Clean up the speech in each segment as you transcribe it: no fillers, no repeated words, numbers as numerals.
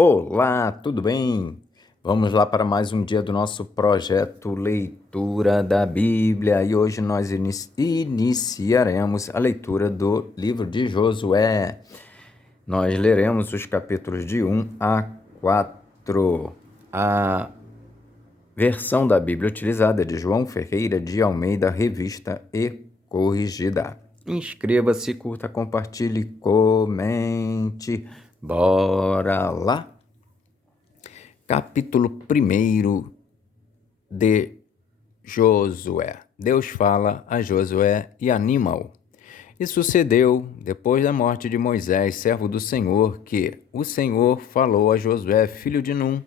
Olá, tudo bem? Vamos lá para mais um dia do nosso projeto Leitura da Bíblia e hoje nós iniciaremos a leitura do livro de Josué. Nós leremos os capítulos de 1 a 4. A versão da Bíblia utilizada é de João Ferreira de Almeida, revista e corrigida. Inscreva-se, curta, compartilhe, comente. Bora lá! Capítulo 1 de Josué. Deus fala a Josué e anima-o. E sucedeu, depois da morte de Moisés, servo do Senhor, que o Senhor falou a Josué, filho de Num,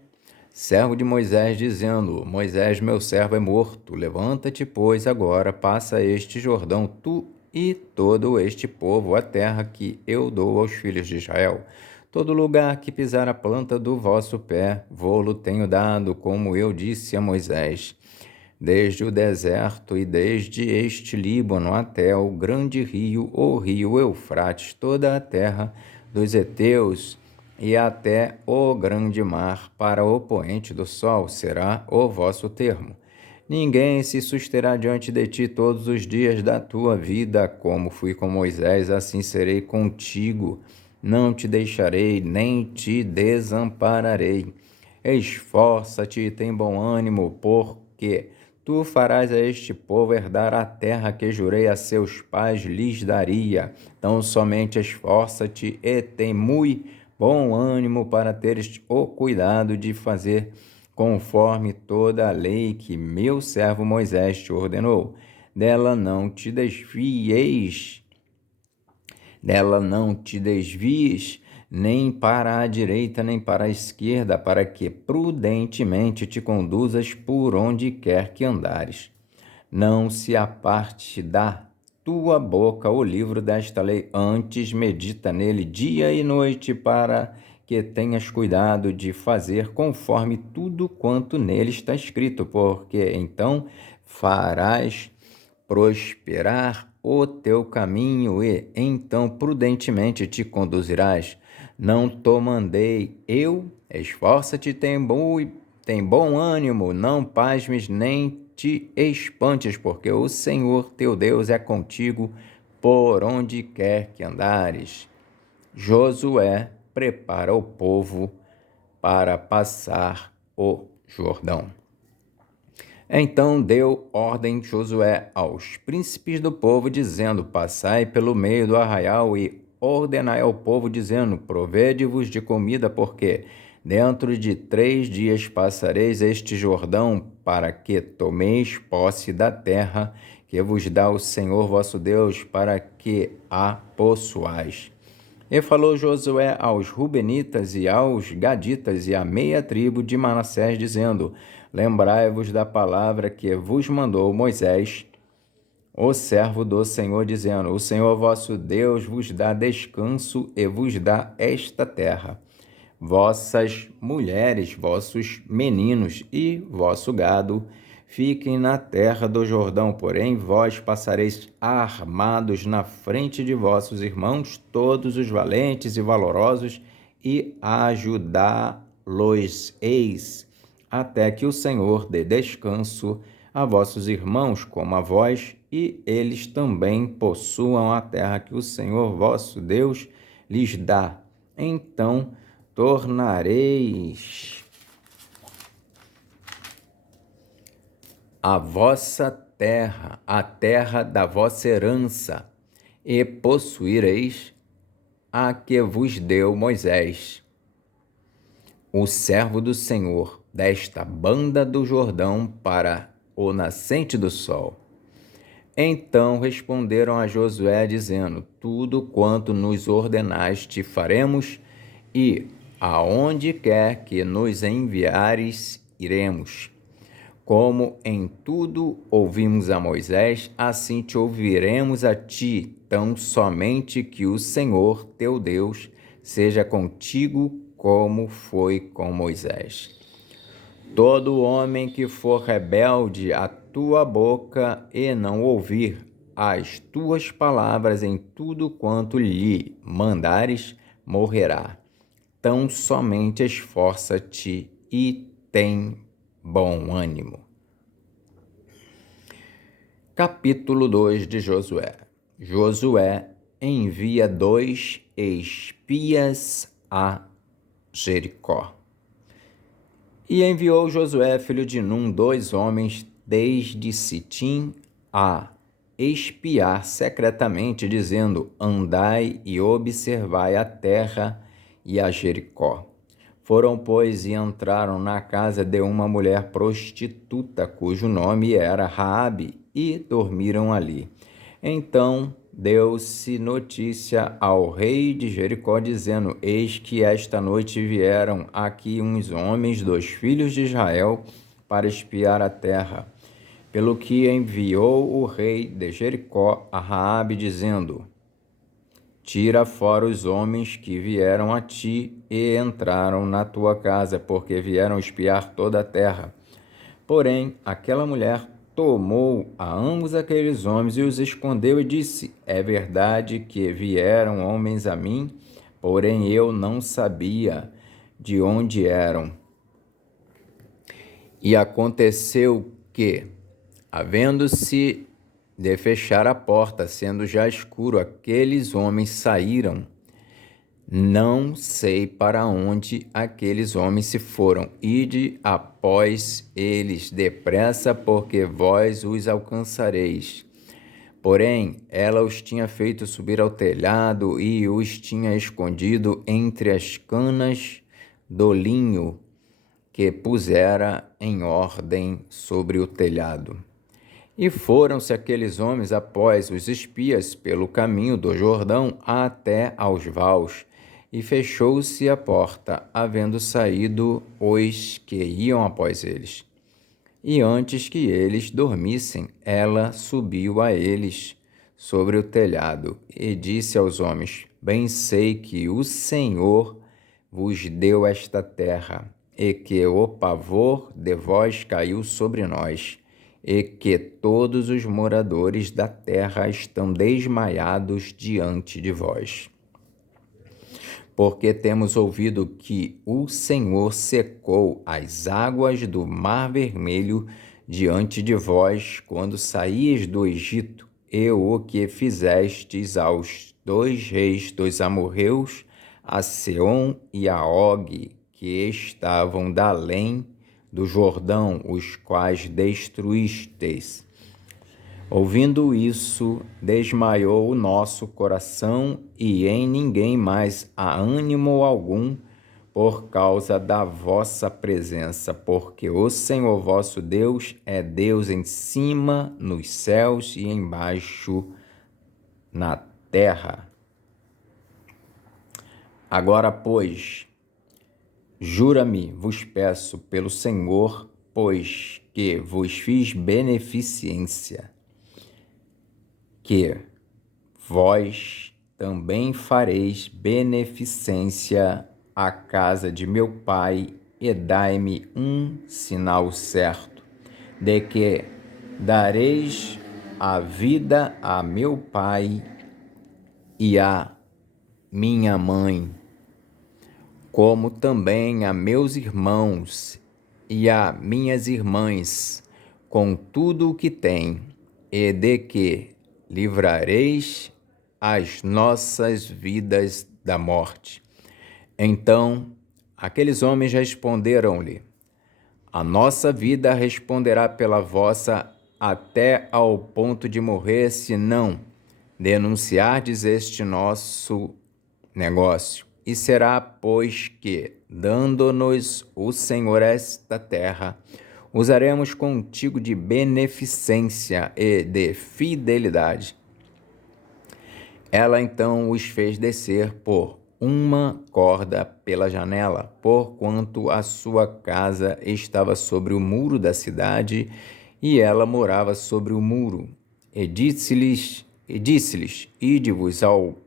servo de Moisés, dizendo: Moisés, meu servo, é morto. Levanta-te, pois, agora, passa este Jordão, tu e todo este povo, a terra que eu dou aos filhos de Israel. Todo lugar que pisar a planta do vosso pé, vô-lo tenho dado, como eu disse a Moisés. Desde o deserto e desde este Líbano até o grande rio, o rio Eufrates, toda a terra dos heteus, e até o grande mar, para o poente do sol, será o vosso termo. Ninguém se susterá diante de ti todos os dias da tua vida, como fui com Moisés, assim serei contigo. Não te deixarei, nem te desampararei. Esforça-te e tem bom ânimo, porque tu farás a este povo herdar a terra que jurei a seus pais lhes daria. Então somente esforça-te e tem muito bom ânimo para teres o cuidado de fazer conforme toda a lei que meu servo Moisés te ordenou. Dela não te desvies, nem para a direita, nem para a esquerda, para que prudentemente te conduzas por onde quer que andares. Não se aparte da tua boca o livro desta lei, antes medita nele dia e noite, para que tenhas cuidado de fazer conforme tudo quanto nele está escrito, porque então farás prosperar o teu caminho e então prudentemente te conduzirás. Não te mandei eu? Esforça-te, tem bom ânimo, não pasmes nem te espantes, porque o Senhor teu Deus é contigo por onde quer que andares. Josué prepara o povo para passar o Jordão. Então deu ordem Josué aos príncipes do povo, dizendo: Passai pelo meio do arraial e ordenai ao povo, dizendo: Provede-vos de comida, porque dentro de 3 dias passareis este Jordão, para que tomeis posse da terra que vos dá o Senhor vosso Deus, para que a possuais. E falou Josué aos Rubenitas e aos Gaditas e à meia tribo de Manassés, dizendo: Lembrai-vos da palavra que vos mandou Moisés, o servo do Senhor, dizendo: O Senhor vosso Deus vos dá descanso e vos dá esta terra. Vossas mulheres, vossos meninos e vosso gado fiquem na terra do Jordão, porém vós passareis armados na frente de vossos irmãos, todos os valentes e valorosos, e ajudá-los-eis, até que o Senhor dê descanso a vossos irmãos como a vós, e eles também possuam a terra que o Senhor vosso Deus lhes dá. Então tornareis a vossa terra, a terra da vossa herança, e possuireis a que vos deu Moisés, o servo do Senhor, desta banda do Jordão para o nascente do sol. Então responderam a Josué, dizendo: Tudo quanto nos ordenaste faremos, e aonde quer que nos enviares, iremos. Como em tudo ouvimos a Moisés, assim te ouviremos a ti, tão somente que o Senhor teu Deus seja contigo como foi com Moisés. Todo homem que for rebelde à tua boca e não ouvir as tuas palavras em tudo quanto lhe mandares, morrerá. tão somente esforça-te e tem bom ânimo. Capítulo 2 de Josué. Josué envia 2 espias a Jericó. E enviou Josué, filho de Num, 2 homens desde Sitim a espiar secretamente, dizendo: andai e observai a terra e a Jericó. Foram, pois, e entraram na casa de uma mulher prostituta, cujo nome era Raabe, e dormiram ali. Então deu-se notícia ao rei de Jericó, dizendo: eis que esta noite vieram aqui uns homens dos filhos de Israel para espiar a terra. Pelo que enviou o rei de Jericó a Raabe, dizendo: tira fora os homens que vieram a ti e entraram na tua casa, porque vieram espiar toda a terra. Porém, aquela mulher tomou a ambos aqueles homens e os escondeu e disse: é verdade que vieram homens a mim, porém eu não sabia de onde eram. E aconteceu que, havendo-se de fechar a porta, sendo já escuro, aqueles homens saíram. Não sei para onde aqueles homens se foram. Ide após eles depressa, porque vós os alcançareis. Porém, ela os tinha feito subir ao telhado e os tinha escondido entre as canas do linho que pusera em ordem sobre o telhado. E foram-se aqueles homens após os espias pelo caminho do Jordão até aos vaus, e fechou-se a porta, havendo saído os que iam após eles. E antes que eles dormissem, ela subiu a eles sobre o telhado e disse aos homens: bem sei que o Senhor vos deu esta terra, e que o pavor de vós caiu sobre nós, e que todos os moradores da terra estão desmaiados diante de vós. Porque temos ouvido que o Senhor secou as águas do Mar Vermelho diante de vós quando saíes do Egito, e o que fizestes aos 2 reis dos amorreus, a Seom e a Og, que estavam da além do Jordão, os quais destruísteis. Ouvindo isso, desmaiou o nosso coração, e em ninguém mais há ânimo algum por causa da vossa presença, porque o Senhor vosso Deus é Deus em cima nos céus e embaixo na terra. Agora, pois, jura-me, vos peço, pelo Senhor, pois que vos fiz beneficência, que vós também fareis beneficência à casa de meu pai, e dai-me um sinal certo, de que dareis a vida a meu pai e a minha mãe, como também a meus irmãos e a minhas irmãs, com tudo o que têm, e de que livrareis as nossas vidas da morte. Então aqueles homens responderam-lhe: a nossa vida responderá pela vossa até ao ponto de morrer, se não denunciardes este nosso negócio. E será, pois, que, dando-nos o Senhor esta terra, usaremos contigo de beneficência e de fidelidade. Ela então os fez descer por uma corda pela janela, porquanto a sua casa estava sobre o muro da cidade, e ela morava sobre o muro. E disse-lhes: ide-vos ao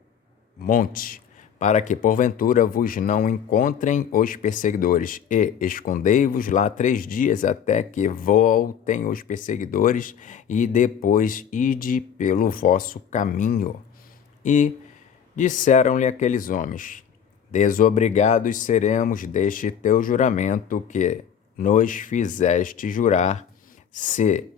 monte, para que porventura vos não encontrem os perseguidores, e escondei-vos lá 3 dias, até que voltem os perseguidores, e depois ide pelo vosso caminho. E disseram-lhe aqueles homens: Desobrigados seremos deste teu juramento que nos fizeste jurar, se,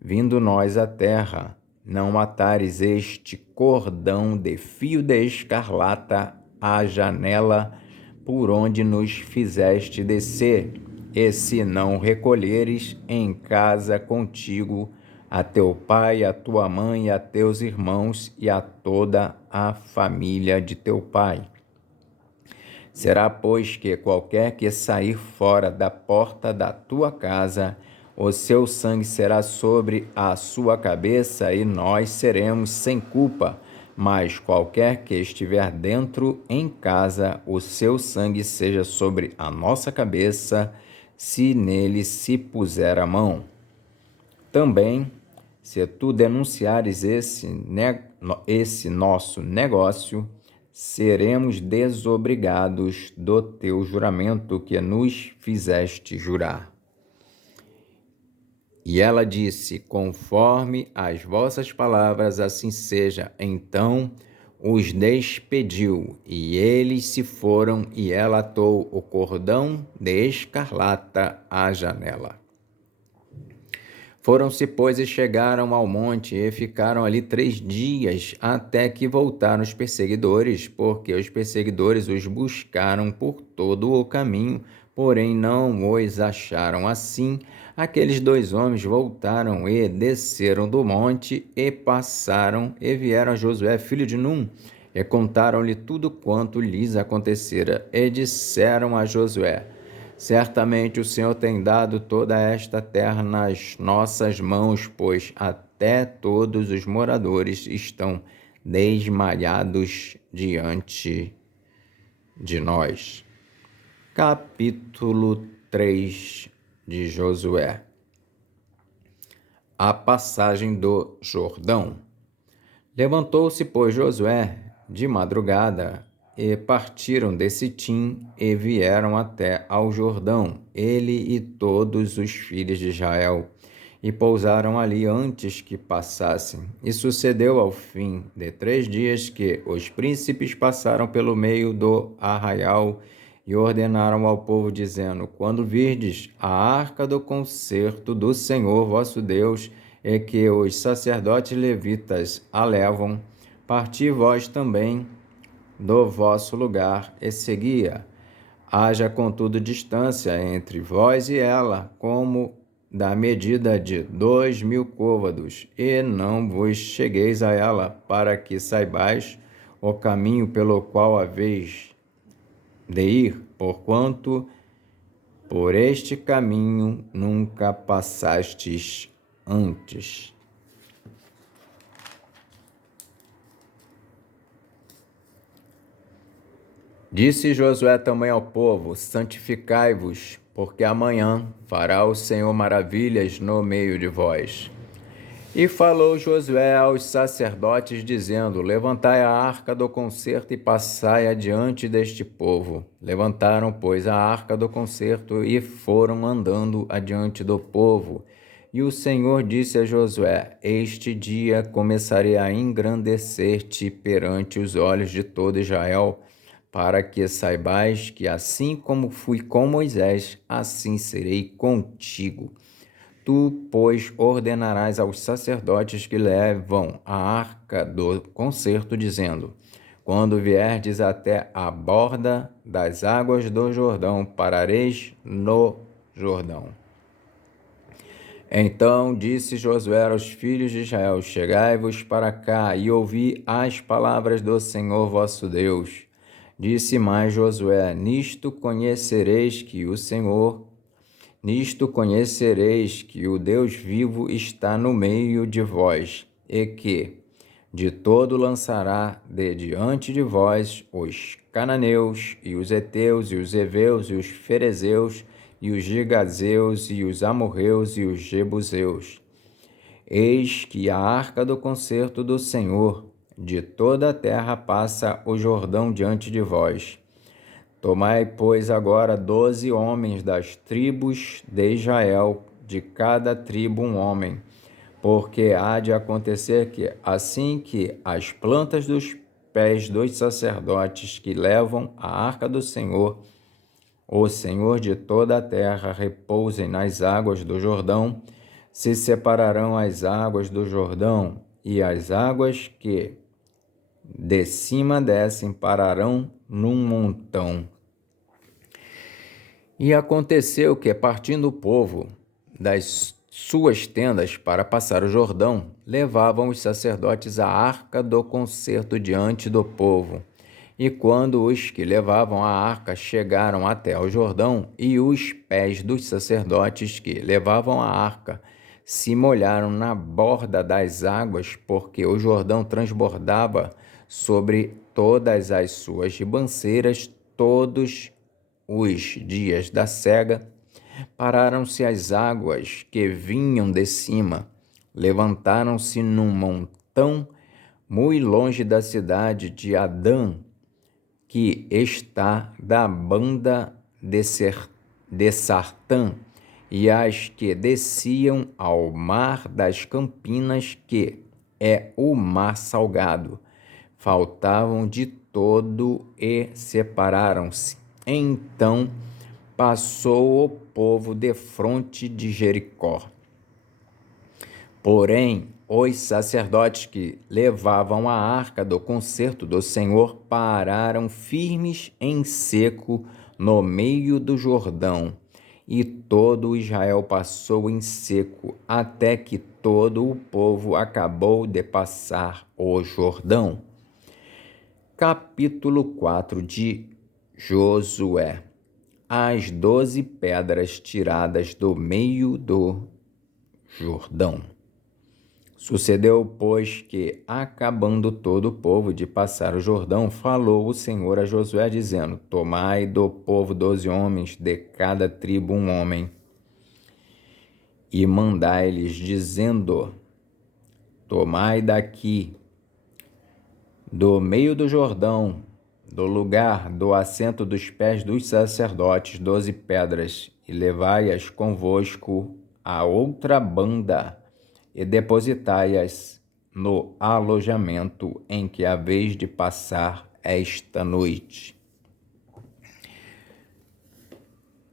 vindo nós à terra, não matares este cordão de fio de escarlata à janela por onde nos fizeste descer, e se não recolheres em casa contigo a teu pai, a tua mãe, a teus irmãos e a toda a família de teu pai. Será, pois, que qualquer que sair fora da porta da tua casa, o seu sangue será sobre a sua cabeça, e nós seremos sem culpa. Mas qualquer que estiver dentro em casa, o seu sangue seja sobre a nossa cabeça, se nele se puser a mão. Também, se tu denunciares esse nosso negócio, seremos desobrigados do teu juramento que nos fizeste jurar. E ela disse: conforme as vossas palavras, assim seja. Então os despediu, e eles se foram, e ela atou o cordão de escarlata à janela. Foram-se, pois, e chegaram ao monte, e ficaram ali 3 dias, até que voltaram os perseguidores, porque os perseguidores os buscaram por todo o caminho, porém não os acharam. Assim, aqueles 2 homens voltaram e desceram do monte, e passaram, e vieram a Josué, filho de Num, e contaram-lhe tudo quanto lhes acontecera, e disseram a Josué: certamente o Senhor tem dado toda esta terra nas nossas mãos, pois até todos os moradores estão desmaiados diante de nós. Capítulo 3 de Josué. A passagem do Jordão. Levantou-se, pois, Josué de madrugada, e partiram de Sitim e vieram até ao Jordão, ele e todos os filhos de Israel, e pousaram ali antes que passassem. E sucedeu ao fim de 3 dias que os príncipes passaram pelo meio do arraial e ordenaram ao povo, dizendo: quando virdes a arca do concerto do Senhor vosso Deus, e que os sacerdotes levitas a levam, parti vós também do vosso lugar e seguia. Haja, contudo, distância entre vós e ela, como da medida de 2.000 côvados, e não vos chegueis a ela, para que saibais o caminho pelo qual haveis de ir, porquanto por este caminho nunca passastes antes. Disse Josué também ao povo: santificai-vos, porque amanhã fará o Senhor maravilhas no meio de vós. E falou Josué aos sacerdotes, dizendo: levantai a arca do concerto e passai adiante deste povo. Levantaram, pois, a arca do concerto e foram andando adiante do povo. E o Senhor disse a Josué: este dia começarei a engrandecer-te perante os olhos de todo Israel, para que saibais que assim como fui com Moisés, assim serei contigo. Tu, pois, ordenarás aos sacerdotes que levam a arca do concerto, dizendo: quando vierdes até a borda das águas do Jordão, parareis no Jordão. Então disse Josué aos filhos de Israel: chegai-vos para cá e ouvi as palavras do Senhor vosso Deus. Disse mais Josué: nisto conhecereis que o Deus vivo está no meio de vós, e que de todo lançará de diante de vós os cananeus, e os heteus, e os heveus, e os ferezeus, e os gigazeus, e os amorreus, e os jebuseus. Eis que a arca do concerto do Senhor de toda a terra passa o Jordão diante de vós. Tomai, pois, agora 12 homens das tribos de Israel, de cada tribo um homem, porque há de acontecer que, assim que as plantas dos pés dos sacerdotes que levam a arca do Senhor, o Senhor de toda a terra, repousem nas águas do Jordão. Se separarão as águas do Jordão, e as águas que de cima descem pararão num montão. E aconteceu que, partindo o povo das suas tendas para passar o Jordão, levavam os sacerdotes a arca do concerto diante do povo. E quando os que levavam a arca chegaram até ao Jordão, e os pés dos sacerdotes que levavam a arca se molharam na borda das águas, porque o Jordão transbordava sobre todas as suas ribanceiras todos os dias da sega, pararam-se as águas que vinham de cima, levantaram-se num montão muito longe da cidade de Adã, que está da banda de Sartã, e as que desciam ao mar das Campinas, que é o mar salgado, faltavam de todo e separaram-se. Então passou o povo defronte de Jericó. Porém, os sacerdotes que levavam a arca do concerto do Senhor pararam firmes em seco no meio do Jordão, e todo Israel passou em seco, até que todo o povo acabou de passar o Jordão. Capítulo 4 de Josué. As 12 pedras tiradas do meio do Jordão. Sucedeu, pois, que, acabando todo o povo de passar o Jordão, falou o Senhor a Josué, dizendo: Tomai do povo 12 homens, de cada tribo um homem, e mandai-lhes, dizendo: Tomai daqui, do meio do Jordão, do lugar do assento dos pés dos sacerdotes, 12 pedras, e levai-as convosco a outra banda, e depositai-as no alojamento em que haveis de passar esta noite.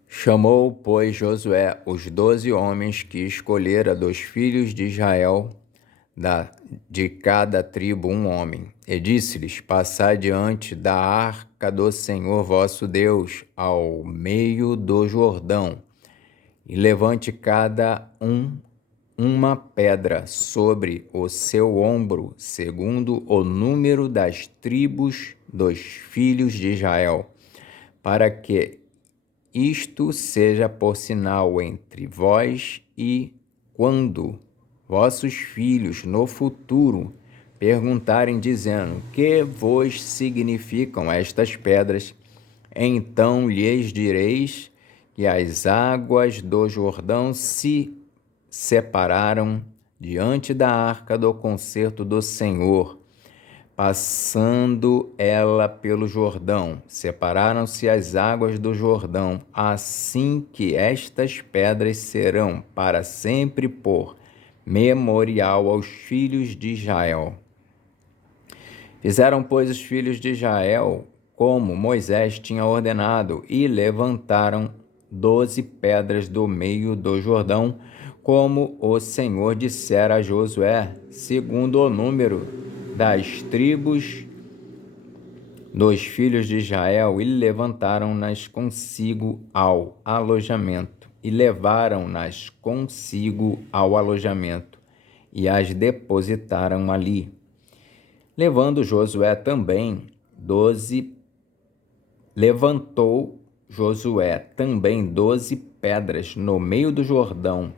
Chamou, pois, Josué os 12 homens que escolhera dos filhos de Israel, de cada tribo um homem, e disse-lhes: Passai diante da arca do Senhor vosso Deus ao meio do Jordão, e levante cada um uma pedra sobre o seu ombro, segundo o número das tribos dos filhos de Israel, para que isto seja por sinal entre vós, e quando vossos filhos no futuro perguntarem, dizendo: Que vos significam estas pedras? Então lhes direis que as águas do Jordão se separaram diante da arca do concerto do Senhor, passando ela pelo Jordão. Separaram-se as águas do Jordão, assim que estas pedras serão para sempre por memorial aos filhos de Israel. Fizeram, pois, os filhos de Israel como Moisés tinha ordenado, e levantaram 12 pedras do meio do Jordão, como o Senhor dissera a Josué, segundo o número das tribos dos filhos de Israel, e levantaram-nas consigo ao alojamento, e levaram-nas consigo ao alojamento, e as depositaram ali. Levantou Josué também 12 pedras no meio do Jordão,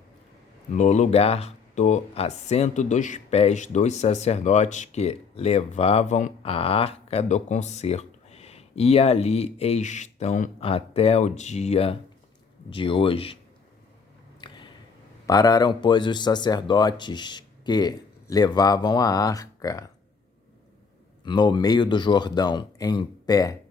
no lugar do assento dos pés dos sacerdotes que levavam a arca do concerto, e ali estão até o dia de hoje. Pararam, pois, os sacerdotes que levavam a arca no meio do Jordão em pé,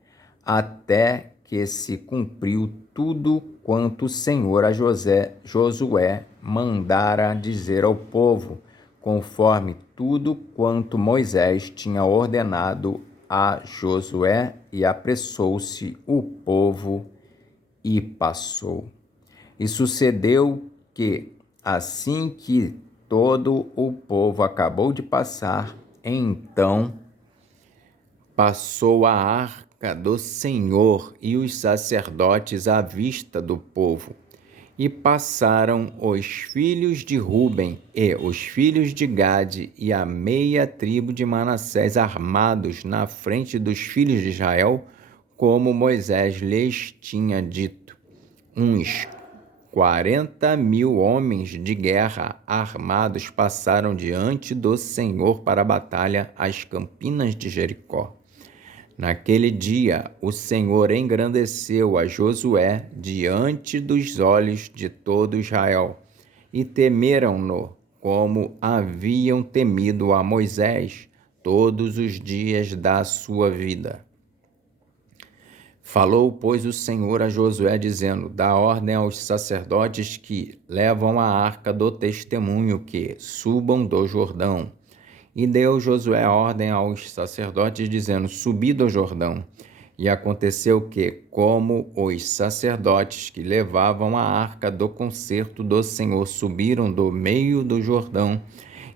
até que se cumpriu tudo quanto o Senhor a Josué mandara dizer ao povo, conforme tudo quanto Moisés tinha ordenado a Josué, e apressou-se o povo e passou. E sucedeu que, assim que todo o povo acabou de passar, então passou a arca do Senhor e os sacerdotes à vista do povo. E passaram os filhos de Ruben e os filhos de Gade e a meia tribo de Manassés armados na frente dos filhos de Israel, como Moisés lhes tinha dito. Uns 40.000 homens de guerra armados passaram diante do Senhor para a batalha às campinas de Jericó. Naquele dia, o Senhor engrandeceu a Josué diante dos olhos de todo Israel, e temeram-no, como haviam temido a Moisés todos os dias da sua vida. Falou, pois, o Senhor a Josué, dizendo: dá ordem aos sacerdotes que levam a arca do testemunho que subam do Jordão. E deu Josué ordem aos sacerdotes, dizendo: subi do Jordão. E aconteceu que, como os sacerdotes que levavam a arca do concerto do Senhor subiram do meio do Jordão,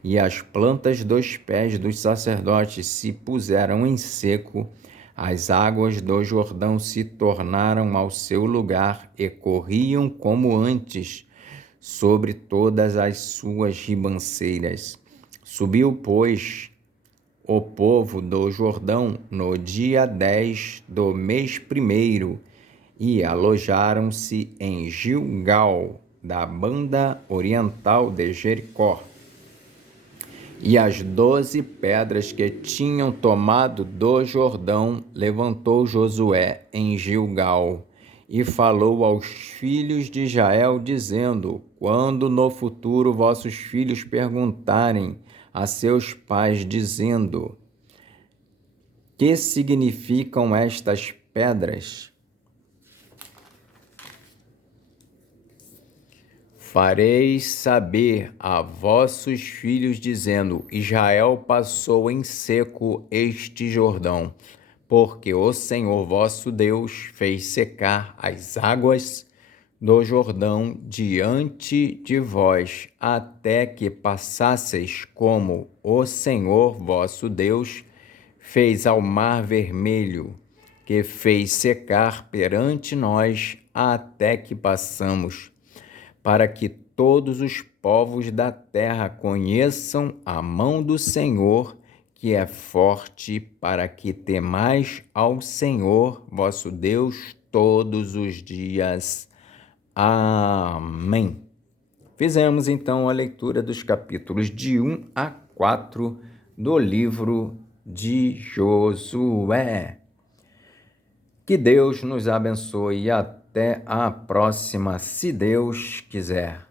e as plantas dos pés dos sacerdotes se puseram em seco, as águas do Jordão se tornaram ao seu lugar e corriam como antes sobre todas as suas ribanceiras. Subiu, pois, o povo do Jordão no dia 10 do mês 1º e alojaram-se em Gilgal, da banda oriental de Jericó. E as 12 pedras que tinham tomado do Jordão levantou Josué em Gilgal e falou aos filhos de Israel, dizendo: quando no futuro vossos filhos perguntarem a seus pais, dizendo: que significam estas pedras? Fareis saber a vossos filhos, dizendo: Israel passou em seco este Jordão, porque o Senhor vosso Deus fez secar as águas do Jordão diante de vós, até que passasseis, como o Senhor vosso Deus fez ao Mar Vermelho, que fez secar perante nós, até que passamos, para que todos os povos da terra conheçam a mão do Senhor, que é forte, para que temais ao Senhor vosso Deus todos os dias. Amém. Fizemos então a leitura dos capítulos de 1 a 4 do livro de Josué. Que Deus nos abençoe e até a próxima, se Deus quiser.